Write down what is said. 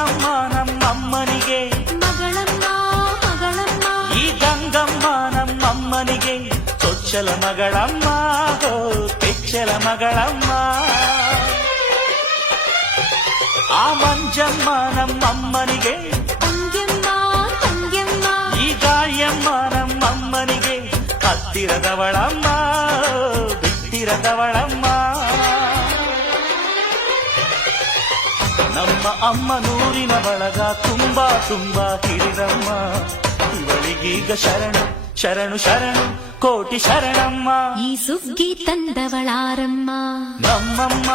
ಲಕ್ಷ್ಮಮ್ಮ ನಮ್ಮಮ್ಮನಿಗೆ ಮಗಳಮ್ಮ ಮಗಳಮ್ಮ ಈ ಗಂಗಮ್ಮ ನಮ್ಮಮ್ಮನಿಗೆ ಚೊಚ್ಚಲ ಮಗಳಮ್ಮ ಹೋ ಕೆಚ್ಚಲ ಮಗಳಮ್ಮ ಆ ಮಂಜಮ್ಮ ನಮ್ಮಮ್ಮನಿಗೆ ತಂಗ್ಯಮ್ಮ ತಂಗ್ಯಮ್ಮ ಈ ಗಾಳಿಯಮ್ಮ ನಮ್ಮಮ್ಮನಿಗೆ ಹತ್ತಿರದವಳಮ್ಮ ಬಿಟ್ಟಿರದವಳಮ್ಮ ನಮ್ಮ ಅಮ್ಮ ನೂರಿನ ಬಳಗ ತುಂಬಾ ತುಂಬಾ ಹಿರಿದಮ್ಮ ಇವಳಿಗೀಗ ಶರಣು ಶರಣು ಶರಣು ಕೋಟಿ ಶರಣಮ್ಮ ಈ ಸುಗ್ಗಿ ತಂದವಳಾರಮ್ಮ ನಮ್ಮಮ್ಮ